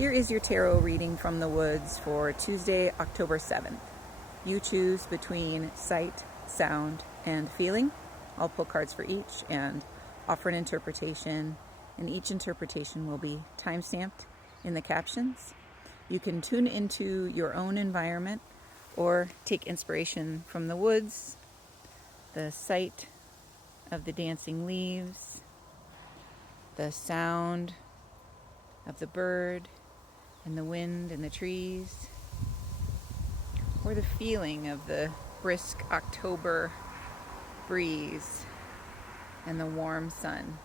Here is your tarot reading from the woods for Tuesday, October 7th. You choose between sight, sound, and feeling. I'll pull cards for each and offer an interpretation, and each interpretation will be time-stamped in the captions. You can tune into your own environment or take inspiration from the woods, the sight of the dancing leaves, the sound of the bird and the wind and the trees, or the feeling of the brisk October breeze and the warm sun.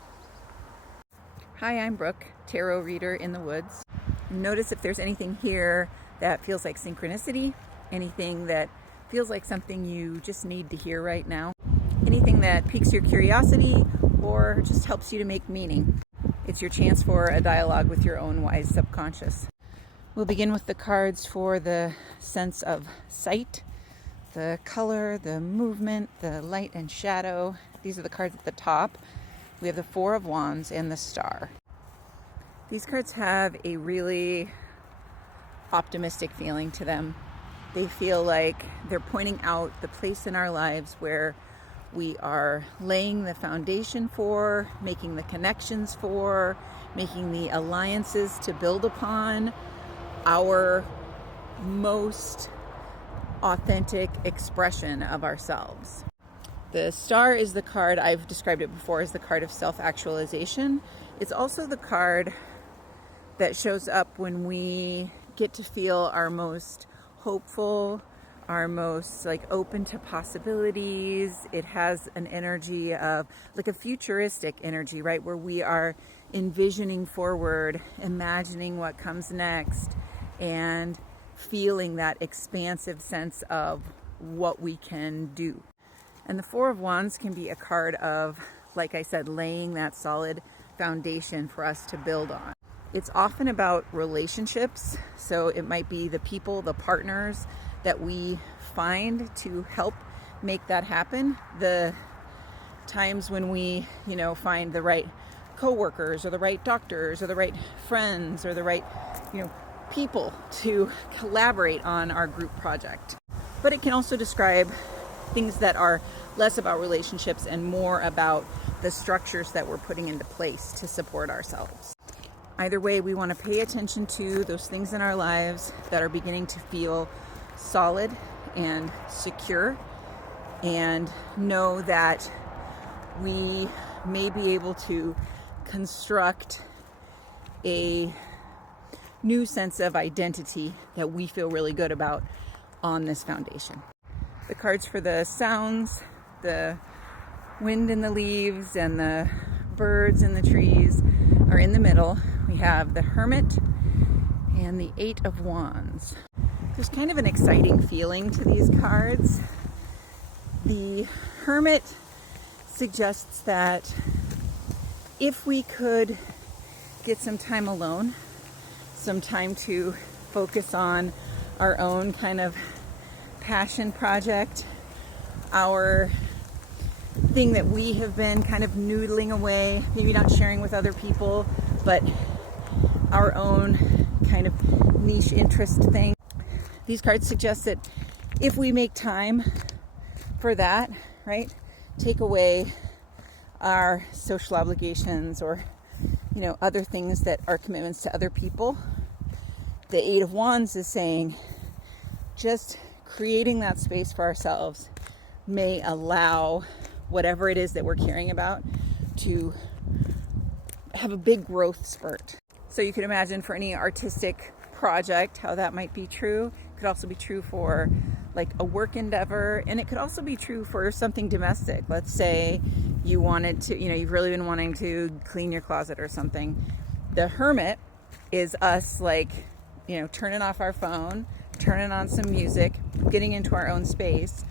Hi, I'm Brooke, tarot reader in the woods. Notice if there's anything here that feels like synchronicity, anything that feels like something you just need to hear right now, anything that piques your curiosity or just helps you to make meaning. It's your chance for a dialogue with your own wise subconscious. We'll begin with the cards for the sense of sight, the color, the movement, the light and shadow. These are the cards at the top. We have the Four of Wands and the Star. These cards have a really optimistic feeling to them. They feel like they're pointing out the place in our lives where we are laying the foundation for, making the connections for, making the alliances to build upon our most authentic expression of ourselves. The Star is the card, I've described it before, as the card of self-actualization. It's also the card that shows up when we get to feel our most hopeful, our most open to possibilities. It has an energy of a futuristic energy, right? Where we are envisioning forward, imagining what comes next, and feeling that expansive sense of what we can do. And the Four of Wands can be a card of, like I said, laying that solid foundation for us to build on. It's often about relationships, so it might be the people, the partners that we find to help make that happen. The times when we, find the right coworkers or the right doctors or the right friends or the right, people to collaborate on our group project. But it can also describe things that are less about relationships and more about the structures that we're putting into place to support ourselves. Either way, we want to pay attention to those things in our lives that are beginning to feel solid and secure, and know that we may be able to construct a new sense of identity that we feel really good about on this foundation. The cards for the sounds, the wind in the leaves and the birds in the trees are in the middle. We have the Hermit and the Eight of Wands. There's kind of an exciting feeling to these cards. The Hermit suggests that if we could get some time alone, some time to focus on our own kind of passion project, our thing that we have been kind of noodling away, maybe not sharing with other people, but our own kind of niche interest thing. These cards suggest that if we make time for that, right, take away our social obligations or other things that are commitments to other people, the Eight of Wands is saying just creating that space for ourselves may allow whatever it is that we're caring about to have a big growth spurt. So you can imagine for any artistic project how that might be true. It could also be true for a work endeavor, and it could also be true for something domestic. Let's say you wanted to, you've really been wanting to clean your closet or something. The Hermit is us turning off our phone, turning on some music, getting into our own space,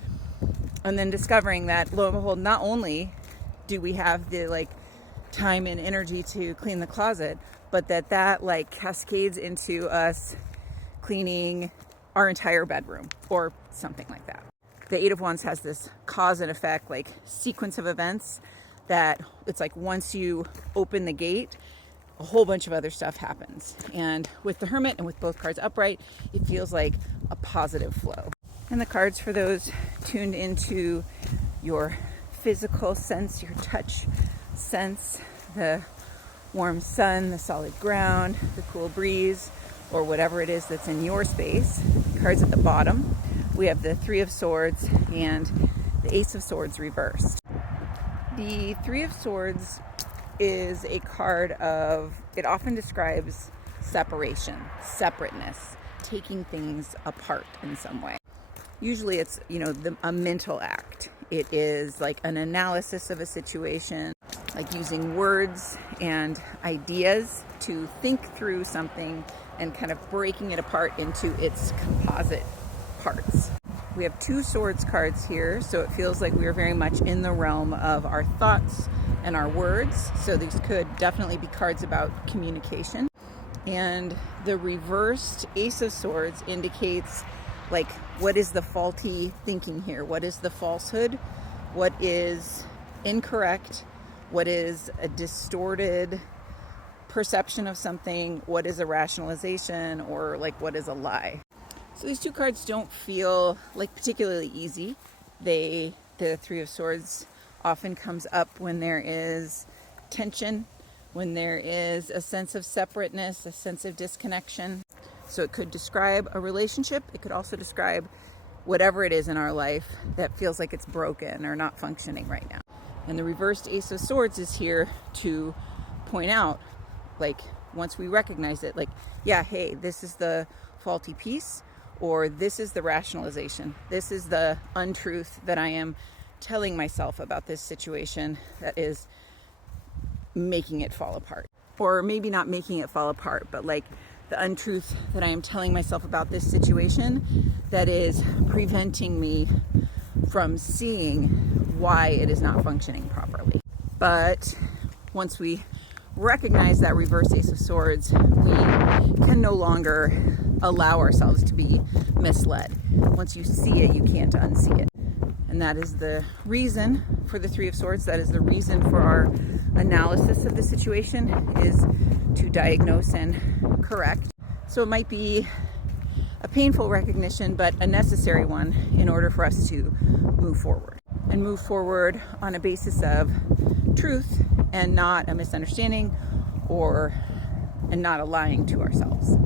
and then discovering that, lo and behold, not only do we have the time and energy to clean the closet, but that cascades into us cleaning our entire bedroom or something like that. The Eight of Wands has this cause and effect, sequence of events that it's once you open the gate, a whole bunch of other stuff happens. And with the Hermit and with both cards upright, it feels like a positive flow. And the cards for those tuned into your physical sense, your touch sense, the warm sun, the solid ground, the cool breeze, or whatever it is that's in your space. Cards at the bottom, we have the Three of Swords and the Ace of Swords reversed. The Three of Swords is a card of, it often describes separation, separateness, taking things apart in some way. Usually it's, a mental act. It is like an analysis of a situation, like using words and ideas to think through something and kind of breaking it apart into its composite parts. We have 2 Swords cards here, so it feels like we are very much in the realm of our thoughts and our words. So these could definitely be cards about communication. And the reversed Ace of Swords indicates, like, what is the faulty thinking here? What is the falsehood? What is incorrect? What is a distorted perception of something? What is a rationalization, or like what is a lie? So these 2 cards don't feel like particularly easy. The Three of Swords often comes up when there is tension, when there is a sense of separateness, a sense of disconnection. So it could describe a relationship. It could also describe whatever it is in our life that feels like it's broken or not functioning right now. And the reversed Ace of Swords is here to point out, like, once we recognize it, like, yeah, hey, this is the faulty piece, or this is the rationalization. This is the untruth that I am telling myself about this situation that is making it fall apart. Or maybe not making it fall apart, but like the untruth that I am telling myself about this situation that is preventing me from seeing why it is not functioning properly. But once we recognize that reverse Ace of Swords, we can no longer allow ourselves to be misled. Once you see it, you can't unsee it. And that is the reason for the Three of Swords. That is the reason for our analysis of the situation, is to diagnose and correct. So it might be a painful recognition, but a necessary one in order for us to move forward. And move forward on a basis of truth and not a misunderstanding and not a lying to ourselves.